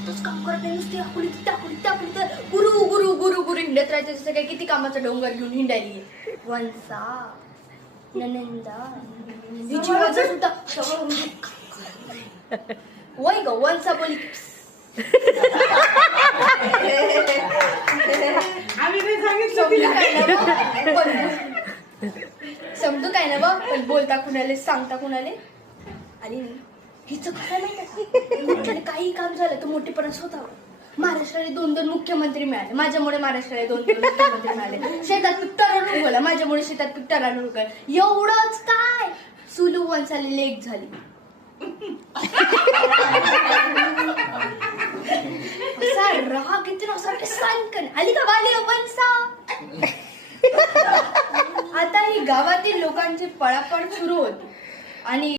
शेतातच काम करत नाही नुसती. आकुली त्याकुली त्याकुली तर गुरु गुरु गुरु गुरु हिंडत राहायचं. जसं काय किती कामाचा डोंगर घेऊन हिंडायली. वंसा ननंदा हिची वंसा सुद्धा. सगळं म्हणजे वय ग वंसा बोली. आम्ही नाही सांगितलं समजू तिला. काय ना बा, पण समजू काय ना बा? पण बोलता कुणाले सांगता कुणाले? आणि हिचं खरं नाही का काही काम झालं तर मोठेपणा स्वतः महाराष्ट्राला दोन दोन मुख्यमंत्री मिळाले. माझ्यामुळे महाराष्ट्राला दोन दोन मुख्यमंत्री मिळाले. शेतात पीक तरण उगवलं. माझ्यामुळे शेतात पीक टरानूर उगवलं. एवढंच काय? सुलू वंशाली लेक झाली. असा राग येते ना असं वाटतं सांग आली का वाली वंसा आता ही गावातील लोकांची पळापळ सुरू होती. आणि